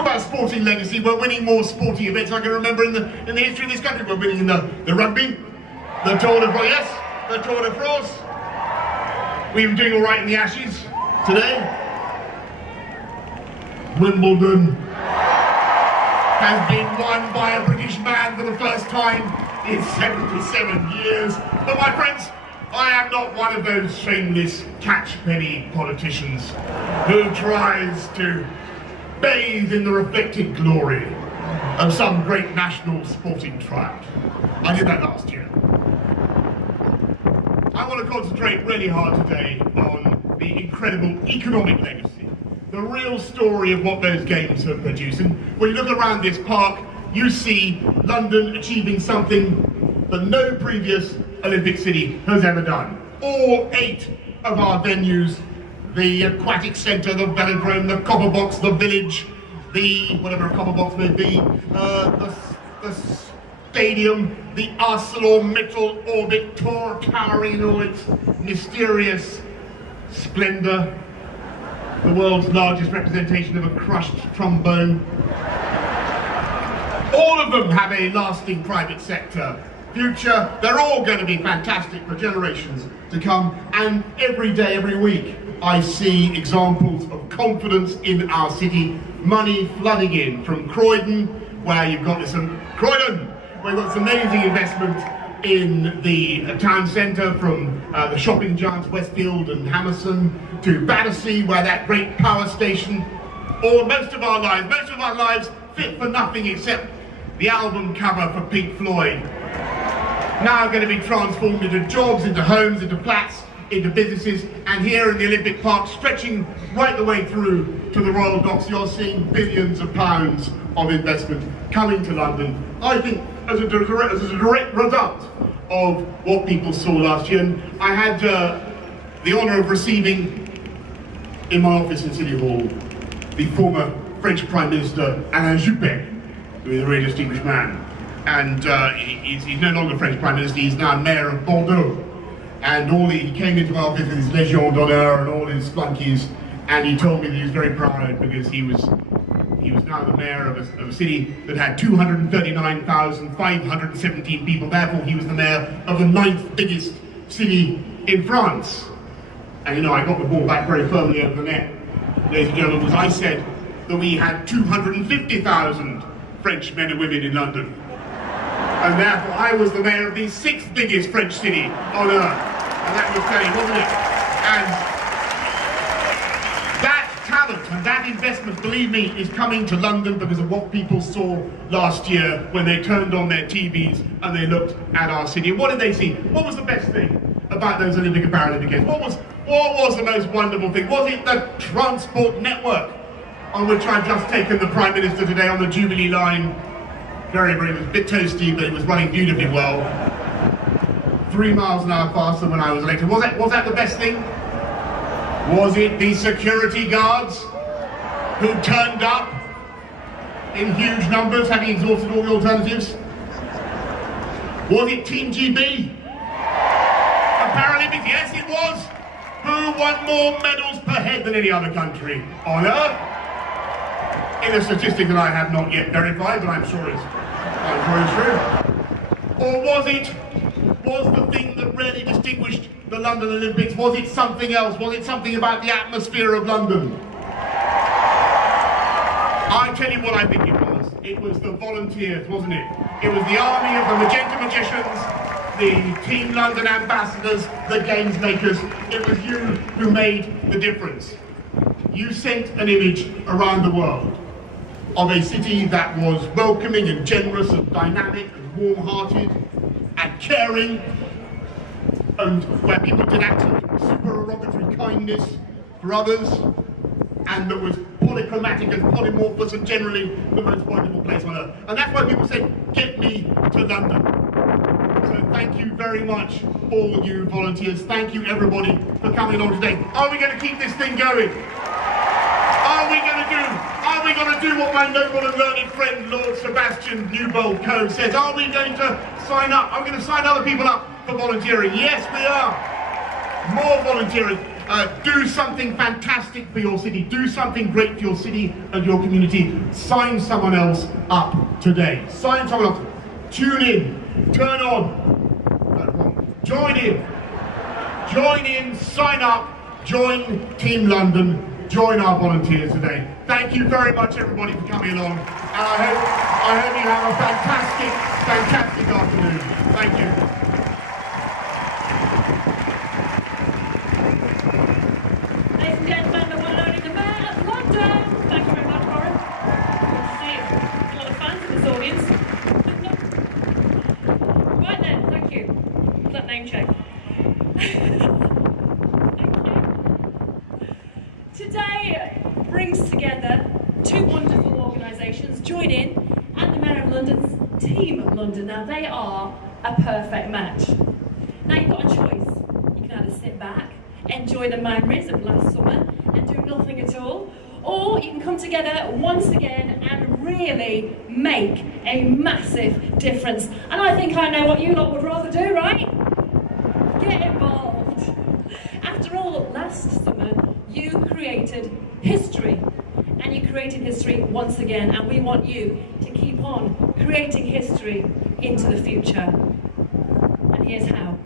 talk about sporting legacy, we're winning more sporting events I can remember in the history of this country. We're winning in the rugby, the Tour de France, yes, the Tour de France. We were doing all right in the Ashes today. Wimbledon has been won by a British man for the first time in 77 years. But my friends, I am not one of those shameless catch-penny politicians who tries to bathe in the reflected glory of some great national sporting triumph. I did that last year. I want to concentrate really hard today on the incredible economic legacy, the real story of what those games have produced. And when you look around this park, you see London achieving something that no previous Olympic city has ever done. All 8 of our venues, the aquatic centre, the velodrome, the copper box, the village, the whatever a copper box may be, the stadium, the ArcelorMittal Orbit tour towering in all its mysterious splendour, the world's largest representation of a crushed trombone. All of them have a lasting private sector future. They're all going to be fantastic for generations to come, and every day, every week, I see examples of confidence in our city, money flooding in from Croydon, where you've got this amazing investment in the town centre, from the shopping giants Westfield and Hammerson to Battersea, where that great power station, or most of our lives fit for nothing except the album cover for Pink Floyd, now going to be transformed into jobs, into homes, into flats, into businesses. And here in the Olympic Park, stretching right the way through to the Royal Docks, you're seeing billions of pounds of investment coming to London, I think as a direct result of what people saw last year. And I had the honour of receiving in my office in City Hall the former French Prime Minister Alain Juppé, who is a very distinguished man. And he's no longer French Prime Minister, he's now Mayor of Bordeaux. And he came into my office with his Légion d'honneur and all his flunkies, and he told me that he was very proud because he was now the mayor of a city that had 239,517 people. Therefore, he was the mayor of the 9th biggest city in France. And you know, I got the ball back very firmly over the net, ladies and gentlemen, because I said that we had 250,000 French men and women in London. And therefore, I was the mayor of the 6th biggest French city on earth. And that was telling, wasn't it? And that talent and that investment, believe me, is coming to London because of what people saw last year when they turned on their TVs and they looked at our city. And what did they see? What was the best thing about those Olympic and Paralympic Games? What was the most wonderful thing? Was it the transport network on which I've just taken the Prime Minister today on the Jubilee line? It was a bit toasty, but it was running beautifully well. 3 miles an hour faster than when I was elected. Was that the best thing? Was it the security guards who turned up in huge numbers, having exhausted all the alternatives? Was it Team GB? The Paralympics? Yes, it was. Who won more medals per head than any other country on earth? In a statistic that I have not yet verified, but I'm sure it's true. Or was the thing that really distinguished the London Olympics, was it something else? Was it something about the atmosphere of London? I tell you what I think it was. It was the volunteers, wasn't it? It was the army of the Magenta Magicians, the Team London ambassadors, the games makers. It was you who made the difference. You sent an image around the world of a city that was welcoming and generous and dynamic and warm-hearted and caring, and where people did acts of supererogatory kindness for others, and that was polychromatic and polymorphous and generally the most wonderful place on earth. And that's why people say, get me to London. So thank you very much, all you volunteers. Thank you, everybody, for coming along today. Are we going to keep this thing going? Are we going to do what my noble and learned friend Lord Sebastian Newbold Coe says? Are we going to sign up? Are we going to sign other people up for volunteering? Yes, we are. More volunteering. do something fantastic for your city, do something great for your city and your community. Sign someone else up today. Sign someone else. Tune in, turn on, join in, sign up, join Team London, join our volunteers today. Thank you very much everybody for coming along, and I hope you have a fantastic afternoon. Thank you. Ladies and gentlemen, the one and only the Mayor of London. Thank you very much, Boris. Good to see a lot of fans in this audience. Right then, thank you for that name check. Thank you. Today brings together two wonderful organisations, Join In and the Mayor of London's Team London. Now they are a perfect match. Now you've got a choice. You can either sit back, enjoy the memories of last summer and do nothing at all, or you can come together once again and really make a massive difference. And I think I know what you lot would rather do, right? Get involved. After all, last summer you created history, and you created history once again, and we want you to keep on creating history into the future. And here's how.